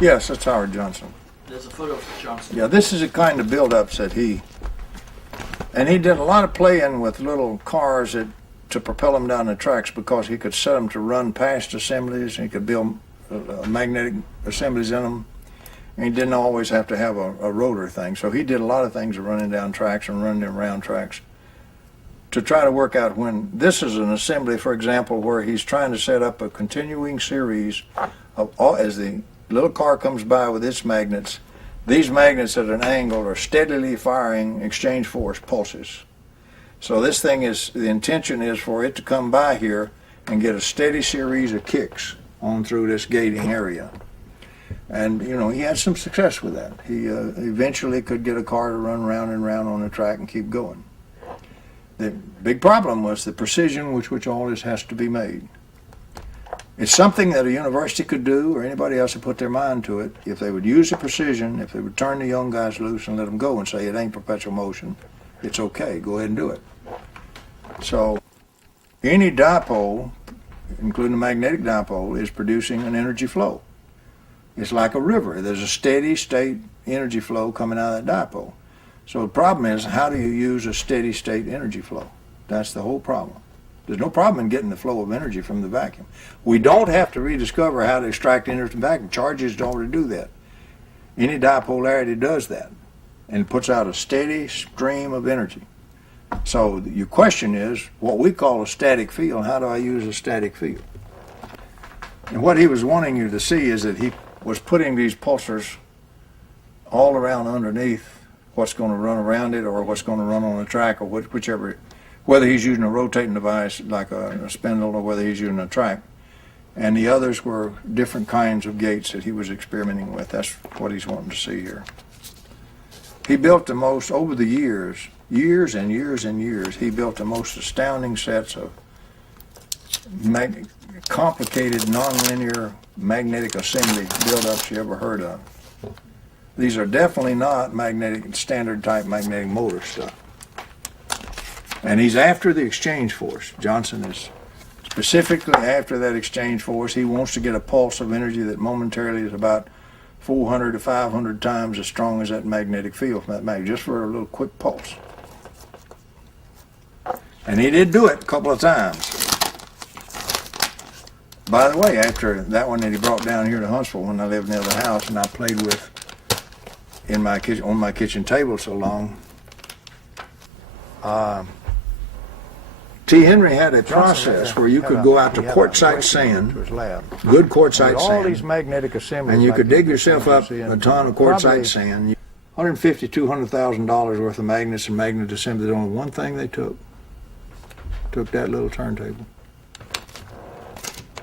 Yes, that's Howard Johnson. There's a photo of Johnson. Yeah, this is the kind of build-ups that he did a lot of playing with little cars to propel them down the tracks, because he could set them to run past assemblies, and he could build magnetic assemblies in them. And he didn't always have to have a rotor thing. So he did a lot of things of running down tracks and running them around tracks to try to work out when this is an assembly, for example, where he's trying to set up a continuing series of as the little car comes by with its magnets. These magnets at an angle are steadily firing exchange force pulses. So this thing is, the intention is for it to come by here and get a steady series of kicks on through this gating area. And, you know, he had some success with that. He eventually could get a car to run round and round on the track and keep going. The big problem was the precision with which all this has to be made. It's something that a university could do, or anybody else would put their mind to it, if they would use the precision, if they would turn the young guys loose and let them go and say it ain't perpetual motion, it's okay, go ahead and do it. So any dipole, including a magnetic dipole, is producing an energy flow. It's like a river. There's a steady state energy flow coming out of that dipole. So the problem is, how do you use a steady state energy flow? That's the whole problem. There's no problem in getting the flow of energy from the vacuum. We don't have to rediscover how to extract energy from the vacuum. Charges already do that. Any dipolarity does that and puts out a steady stream of energy. So your question is, what we call a static field, how do I use a static field? And what he was wanting you to see is that he was putting these pulsars all around underneath what's going to run around it, or what's going to run on the track, or whichever, whether he's using a rotating device like a spindle, or whether he's using a track. And the others were different kinds of gates that he was experimenting with. That's what he's wanting to see here. He built the most, over the years and years and years, he built the most astounding sets of complicated nonlinear magnetic assembly build-ups you ever heard of. These are definitely not magnetic, standard type magnetic motor stuff. And he's after the exchange force. Johnson is specifically after that exchange force. He wants to get a pulse of energy that momentarily is about 400 to 500 times as strong as that magnetic field from that magnet, just for a little quick pulse. And he did do it a couple of times. By the way, after that one that he brought down here to Huntsville when I lived near the house and I played with in my kitchen, on my kitchen table so long, T. Henry had a process where you could go out to quartzite sand, good quartzite sand, all these magnetic assemblies, and you could dig yourself up a ton of quartzite sand. $150,000 to $200,000 worth of magnets and magnet assemblies. Only one thing they took that little turntable.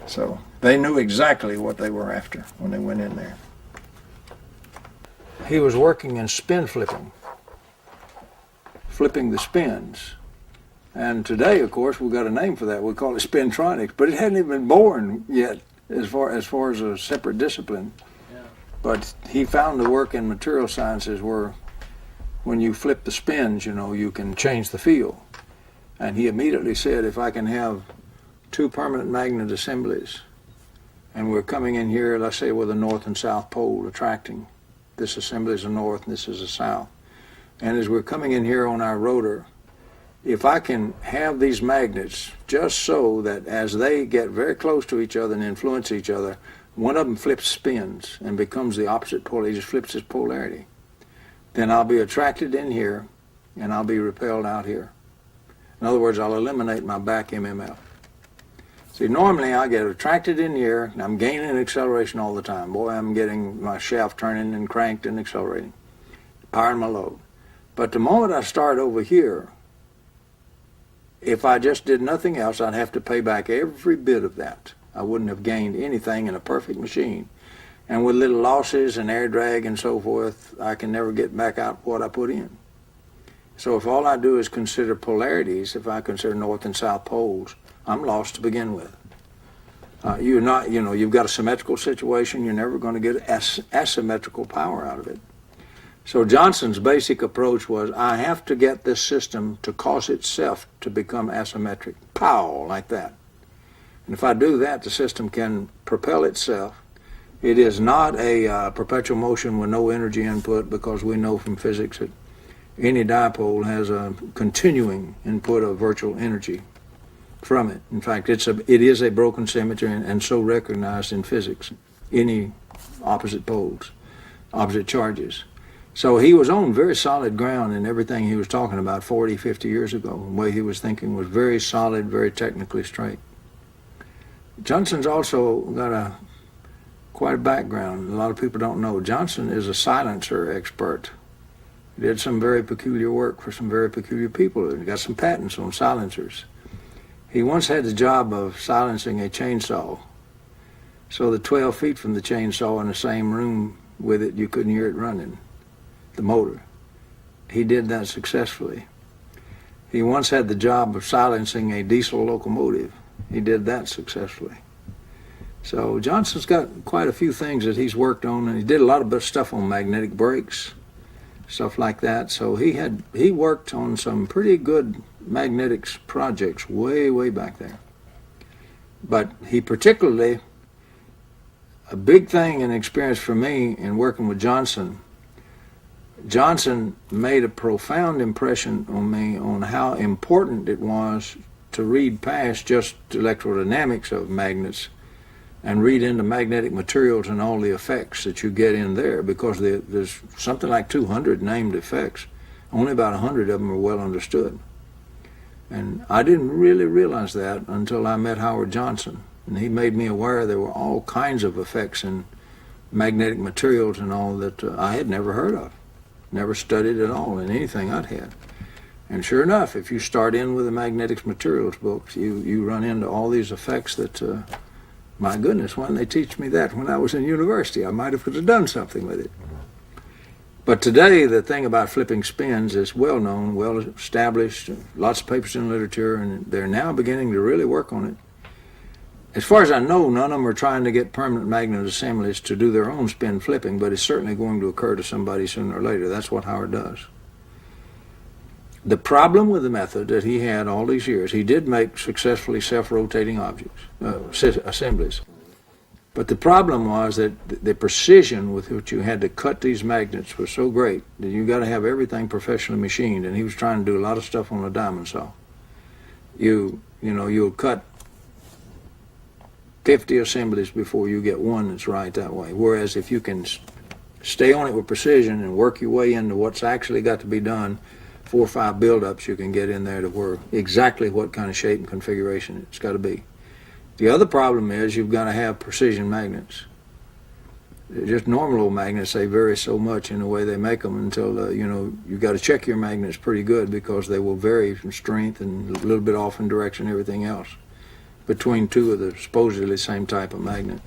So they knew exactly what they were after when they went in there. He was working in spin flipping the spins. And today, of course, we've got a name for that. We call it spintronics, but it hadn't even been born yet as far as a separate discipline. Yeah. But he found the work in material sciences where when you flip the spins, you know, you can change the field. And he immediately said, if I can have two permanent magnet assemblies, and we're coming in here, let's say with a north and south pole attracting. This assembly is a north and this is a south. And as we're coming in here on our rotor, if I can have these magnets just so that as they get very close to each other and influence each other, one of them flips spins and becomes the opposite polarity, he just flips its polarity, then I'll be attracted in here and I'll be repelled out here. In other words, I'll eliminate my back MMF. See, normally I get attracted in here, and I'm gaining acceleration all the time. Boy, I'm getting my shaft turning and cranked and accelerating, powering my load. But the moment I start over here, if I just did nothing else, I'd have to pay back every bit of that. I wouldn't have gained anything in a perfect machine. And with little losses and air drag and so forth, I can never get back out what I put in. So if all I do is consider polarities, if I consider north and south poles, I'm lost to begin with. You're not, you know, you've got a symmetrical situation, you're never going to get asymmetrical power out of it. So Johnson's basic approach was, I have to get this system to cause itself to become asymmetric. Pow, like that. And if I do that, the system can propel itself It is not a perpetual motion with no energy input, because we know from physics that any dipole has a continuing input of virtual energy from it. In fact, it is a broken symmetry, and so recognized in physics, any opposite poles, opposite charges. So he was on very solid ground in everything he was talking about 40, 50 years ago. The way he was thinking was very solid, very technically straight. Johnson's also got quite a background. A lot of people don't know. Johnson is a silencer expert. He did some very peculiar work for some very peculiar people. He got some patents on silencers. He once had the job of silencing a chainsaw, so that 12 feet from the chainsaw in the same room with it, you couldn't hear it running, the motor. He did that successfully. He once had the job of silencing a diesel locomotive. He did that successfully. So Johnson's got quite a few things that he's worked on, and he did a lot of stuff on magnetic brakes, stuff like that. So he worked on some pretty good magnetics projects way back there. But he particularly, a big thing and experience for me in working with Johnson made a profound impression on me on how important it was to read past just electrodynamics of magnets and read into magnetic materials and all the effects that you get in there, because there's something like 200 named effects. Only about 100 of them are well understood. And I didn't really realize that until I met Howard Johnson, and he made me aware there were all kinds of effects in magnetic materials and all that I had never heard of, never studied at all in anything I'd had. And sure enough, if you start in with the magnetics materials books, you run into all these effects that, my goodness, why didn't they teach me that when I was in university? I might have done something with it. But today, the thing about flipping spins is well known, well established, lots of papers in literature, and they're now beginning to really work on it. As far as I know, none of them are trying to get permanent magnet assemblies to do their own spin flipping, but it's certainly going to occur to somebody sooner or later. That's what Howard does. The problem with the method that he had all these years, he did make successfully self-rotating assemblies. But the problem was that the precision with which you had to cut these magnets was so great that you got to have everything professionally machined, and he was trying to do a lot of stuff on a diamond saw. You'll cut 50 assemblies before you get one that's right that way. Whereas if you can stay on it with precision and work your way into what's actually got to be done, 4 or 5 build-ups you can get in there to work exactly what kind of shape and configuration it's got to be. The other problem is you've got to have precision magnets. Just normal old magnets, they vary so much in the way they make them until, you've got to check your magnets pretty good, because they will vary from strength and a little bit off in direction and everything else between two of the supposedly same type of magnet.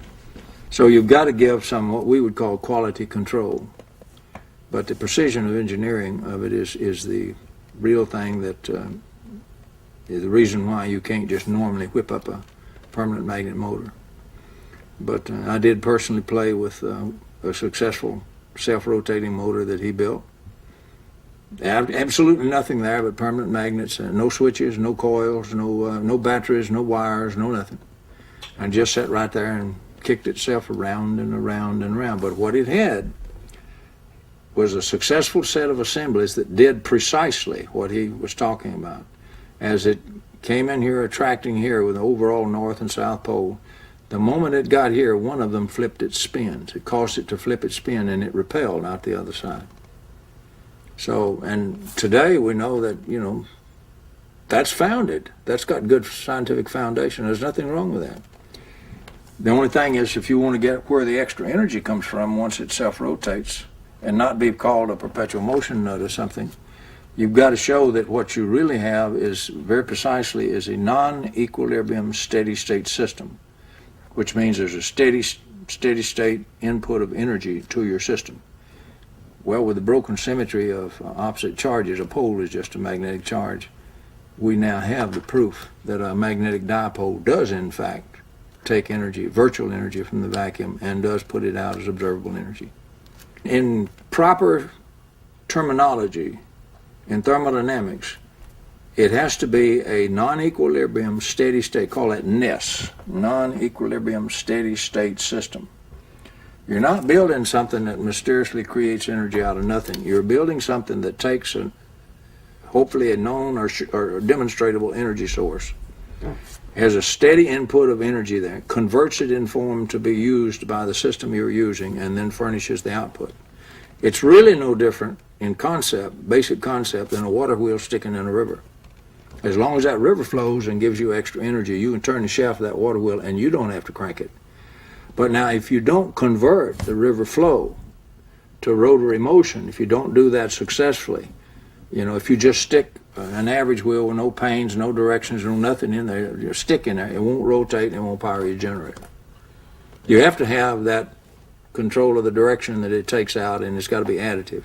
So you've got to give some what we would call quality control. But the precision of engineering of it is the real thing that is the reason why you can't just normally whip up a permanent magnet motor. But I did personally play with a successful self-rotating motor that he built. Absolutely nothing there but permanent magnets, no switches, no coils, no batteries, no wires, no nothing. And just sat right there and kicked itself around and around and around. But what it had was a successful set of assemblies that did precisely what he was talking about. As it came in here, attracting here with the overall north and south pole, the moment it got here, one of them flipped its spins. It caused it to flip its spin, and it repelled out the other side. So, and today we know that, that's founded. That's got good scientific foundation. There's nothing wrong with that. The only thing is, if you want to get where the extra energy comes from once it self-rotates and not be called a perpetual motion nut or something, you've got to show that what you really have is, very precisely, is a non-equilibrium steady-state system, which means there's a steady-state input of energy to your system. Well, with the broken symmetry of opposite charges, a pole is just a magnetic charge, we now have the proof that a magnetic dipole does, in fact, take energy, virtual energy from the vacuum, and does put it out as observable energy. In proper terminology, in thermodynamics, it has to be a non-equilibrium steady state, call it NES, non-equilibrium steady state system. You're not building something that mysteriously creates energy out of nothing. You're building something that takes hopefully a known or demonstrable energy source, has a steady input of energy there, converts it in form to be used by the system you're using, and then furnishes the output. It's really no different in concept, basic concept, than a water wheel sticking in a river. As long as that river flows and gives you extra energy, you can turn the shaft of that water wheel and you don't have to crank it. But now if you don't convert the river flow to rotary motion, if you don't do that successfully, if you just stick an average wheel with no panes, no directions, no nothing in there, you stick in there, it won't rotate and it won't power your generator. You have to have that control of the direction that it takes out, and it's got to be additive.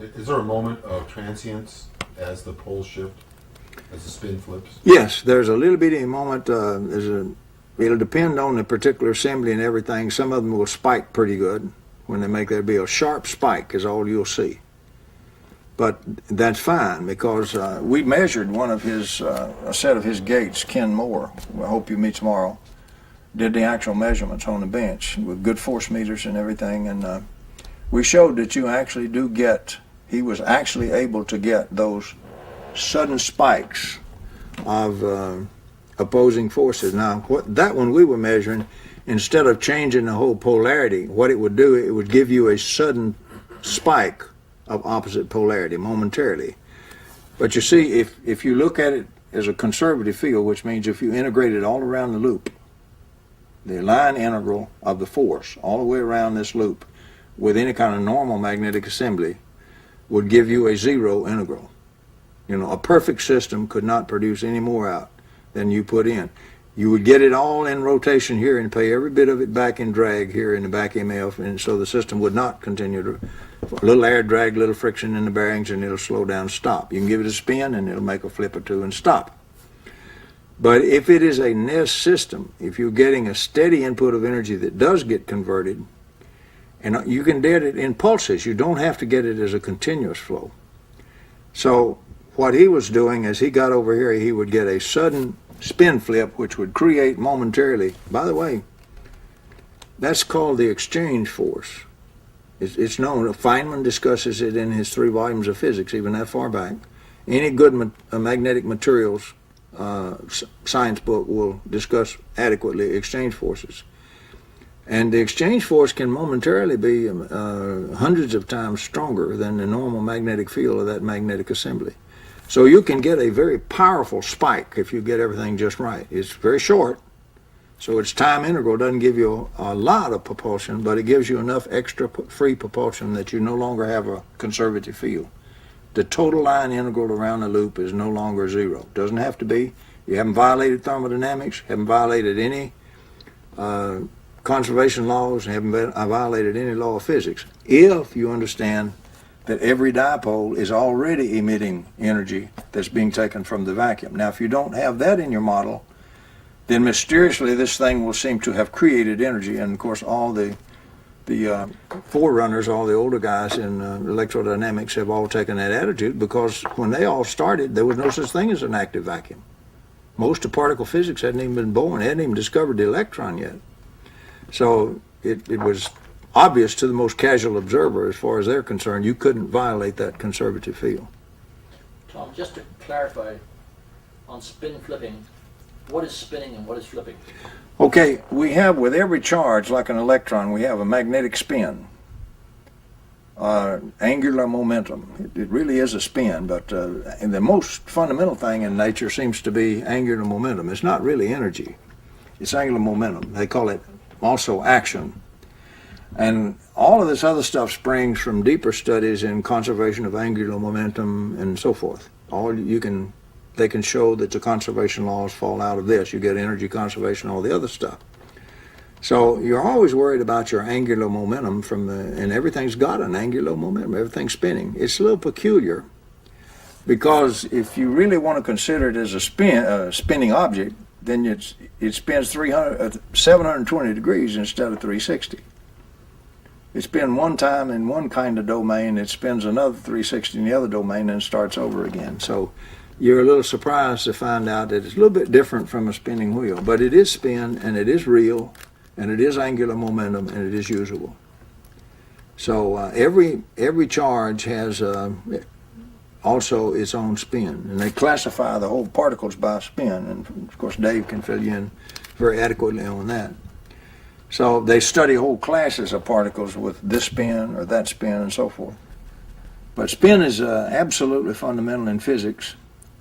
Is there a moment of transience as the poles shift, as the spin flips? Yes, there's a little bitty moment. It'll depend on the particular assembly and everything. Some of them will spike pretty good when they make that. Be a sharp spike is all you'll see. But that's fine, because we measured one of his, a set of his gates. Ken Moore, I hope you meet tomorrow, did the actual measurements on the bench with good force meters and everything, and we showed that you actually do get, he was actually able to get those sudden spikes of opposing forces. Now, that one we were measuring, instead of changing the whole polarity, what it would do, it would give you a sudden spike of opposite polarity momentarily. But you see, if you look at it as a conservative field, which means if you integrate it all around the loop, the line integral of the force all the way around this loop with any kind of normal magnetic assembly would give you a zero integral. A perfect system could not produce any more out than you put in. You would get it all in rotation here and pay every bit of it back in drag here in the back MF, and so the system would not continue to, a little air drag, little friction in the bearings, and it'll slow down, stop. You can give it a spin and it'll make a flip or two and stop. But if it is a nest system, if you're getting a steady input of energy that does get converted, and you can get it in pulses, you don't have to get it as a continuous flow. So what he was doing is he got over here, he would get a sudden spin flip which would create momentarily. By the way, that's called the exchange force. It's known. Feynman discusses it in his 3 volumes of physics, even that far back. Any good magnetic materials science book will discuss adequately exchange forces. And the exchange force can momentarily be hundreds of times stronger than the normal magnetic field of that magnetic assembly. So you can get a very powerful spike if you get everything just right. It's very short, so its time integral doesn't give you a lot of propulsion, but it gives you enough extra free propulsion that you no longer have a conservative field. The total line integral around the loop is no longer zero. Doesn't have to be. You haven't violated thermodynamics, haven't violated any conservation laws, haven't violated any law of physics, if you understand that every dipole is already emitting energy that's being taken from the vacuum. Now, if you don't have that in your model, then mysteriously this thing will seem to have created energy, and of course all the forerunners, all the older guys in electrodynamics have all taken that attitude, because when they all started, there was no such thing as an active vacuum. Most of particle physics hadn't even been born, hadn't even discovered the electron yet. So it was obvious to the most casual observer, as far as they're concerned, you couldn't violate that conservative field. Tom, just to clarify, on spin flipping, what is spinning and what is flipping? Okay, we have with every charge, like an electron, we have a magnetic spin, angular momentum. It really is a spin, but and the most fundamental thing in nature seems to be angular momentum. It's not really energy, it's angular momentum. They call it also action. And all of this other stuff springs from deeper studies in conservation of angular momentum and so forth. They can show that the conservation laws fall out of this. You get energy conservation, all the other stuff. So you're always worried about your angular momentum and everything's got an angular momentum, everything's spinning. It's a little peculiar, because if you really want to consider it as a spinning object, then it spins 720 degrees instead of 360. It spins one time in one kind of domain, it spins another 360 in the other domain, and starts over again. So you're a little surprised to find out that it's a little bit different from a spinning wheel, but it is spin and it is real, and it is angular momentum, and it is usable. So every charge has also its own spin, and they classify the whole particles by spin, and of course Dave can fill you in very adequately on that. So they study whole classes of particles with this spin or that spin and so forth. But spin is absolutely fundamental in physics,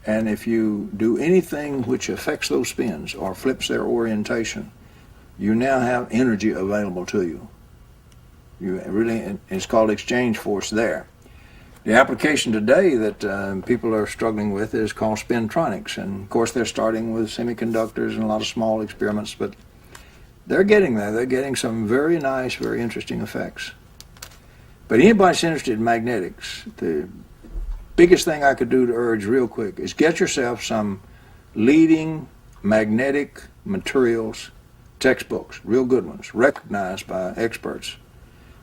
and if you do anything which affects those spins or flips their orientation, you now have energy available to you. It's called exchange force there. The application today that people are struggling with is called spintronics, and of course they're starting with semiconductors and a lot of small experiments, but they're getting there. They're getting some very nice, very interesting effects. But anybody's interested in magnetics, the biggest thing I could do to urge real quick is get yourself some leading magnetic materials textbooks, real good ones, recognized by experts.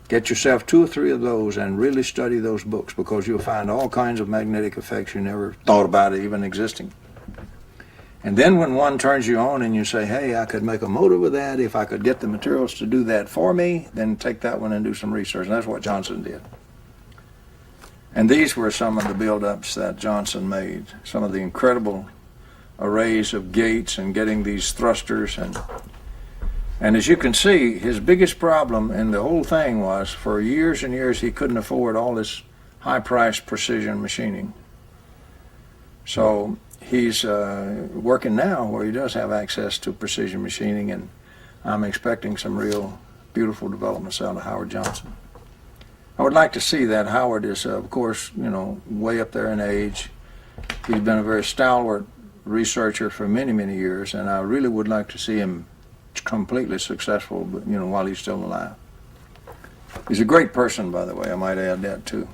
Get yourself 2 or 3 of those and really study those books, because you'll find all kinds of magnetic effects you never thought about even existing. And then when one turns you on and you say, hey, I could make a motor with that, if I could get the materials to do that for me, then take that one and do some research. And that's what Johnson did. And these were some of the build-ups that Johnson made, some of the incredible arrays of gates and getting these thrusters. And as you can see, his biggest problem in the whole thing was, for years and years, he couldn't afford all this high-priced precision machining. So he's working now where he does have access to precision machining, and I'm expecting some real beautiful developments out of Howard Johnson. I would like to see that. Howard is, of course, way up there in age. He's been a very stalwart researcher for many, many years, and I really would like to see him completely successful, but while he's still alive. He's a great person, by the way. I might add that too.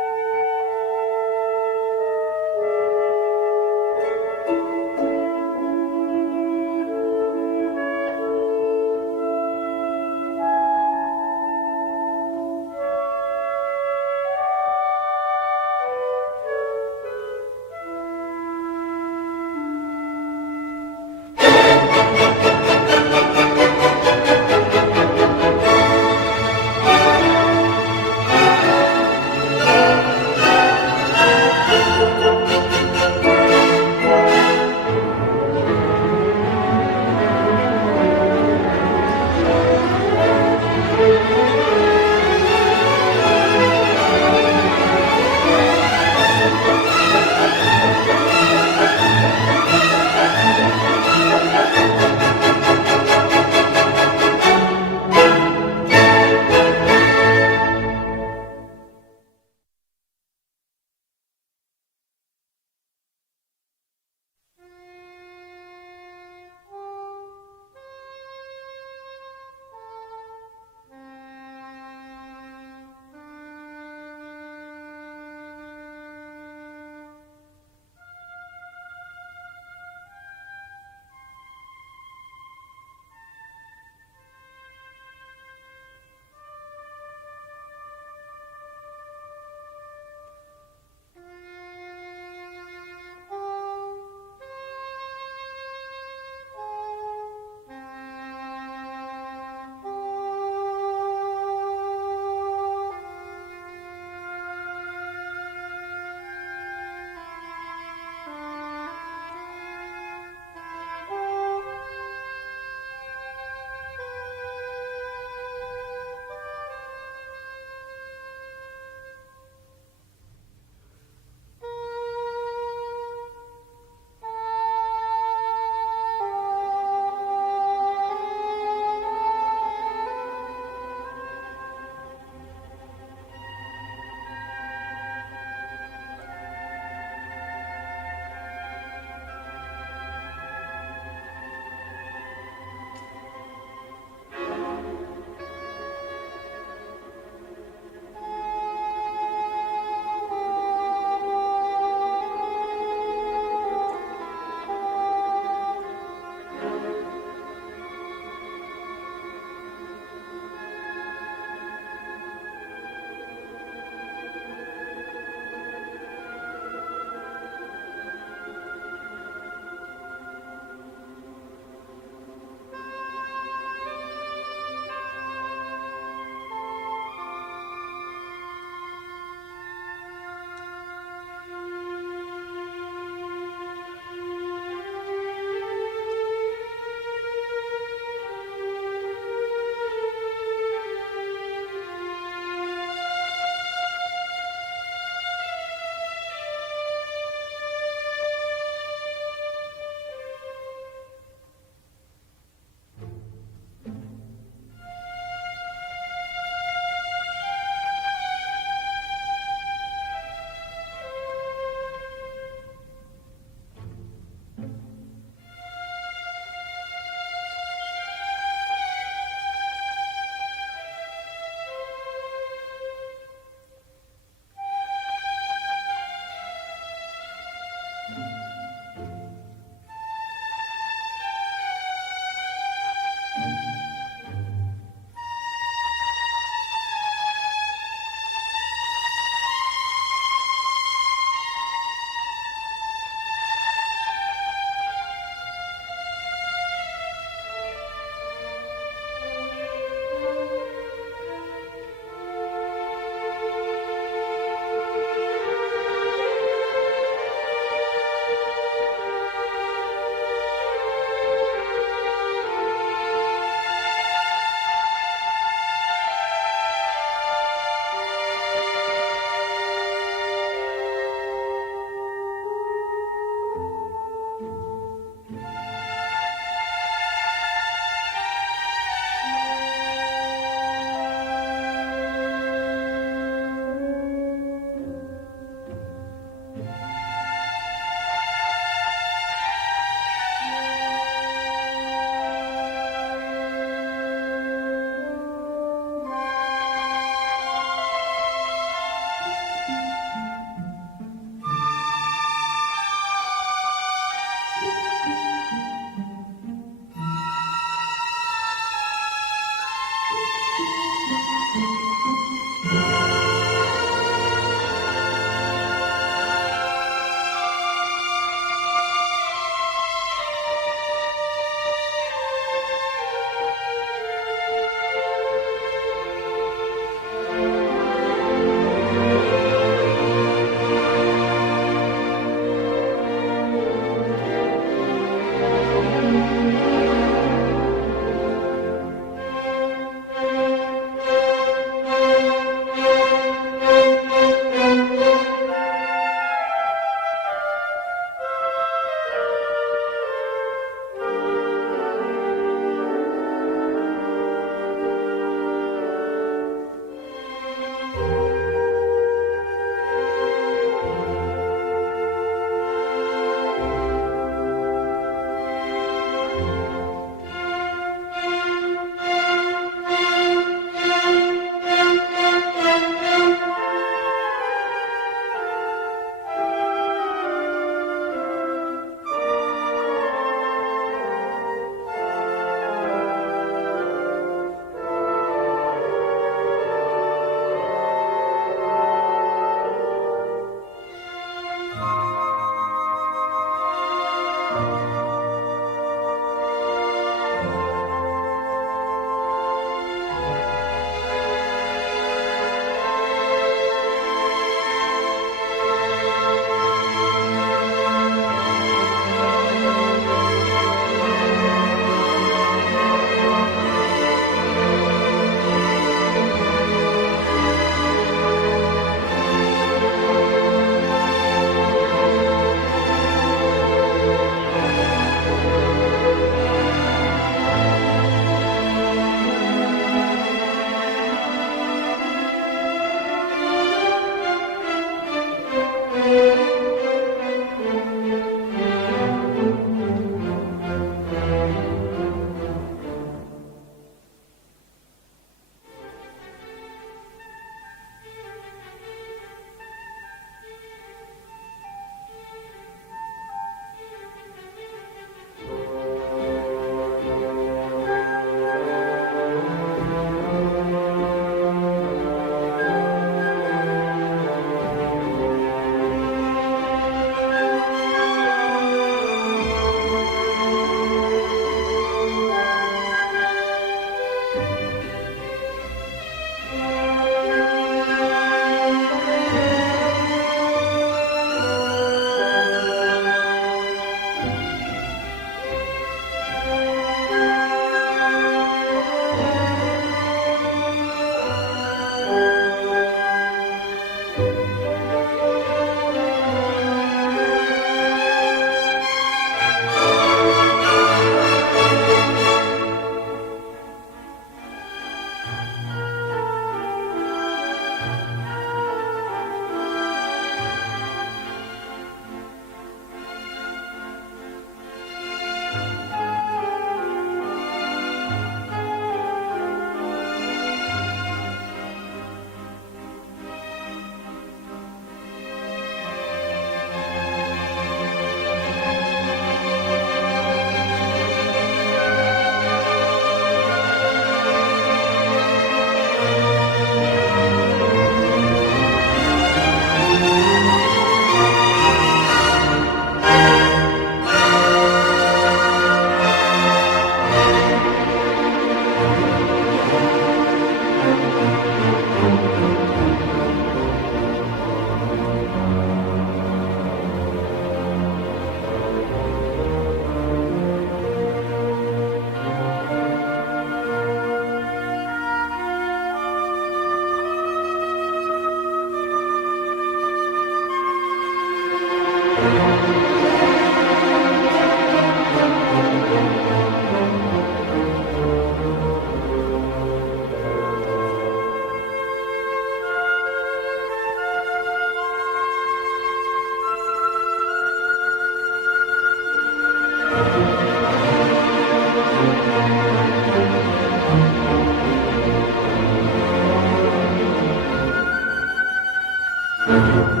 Thank you.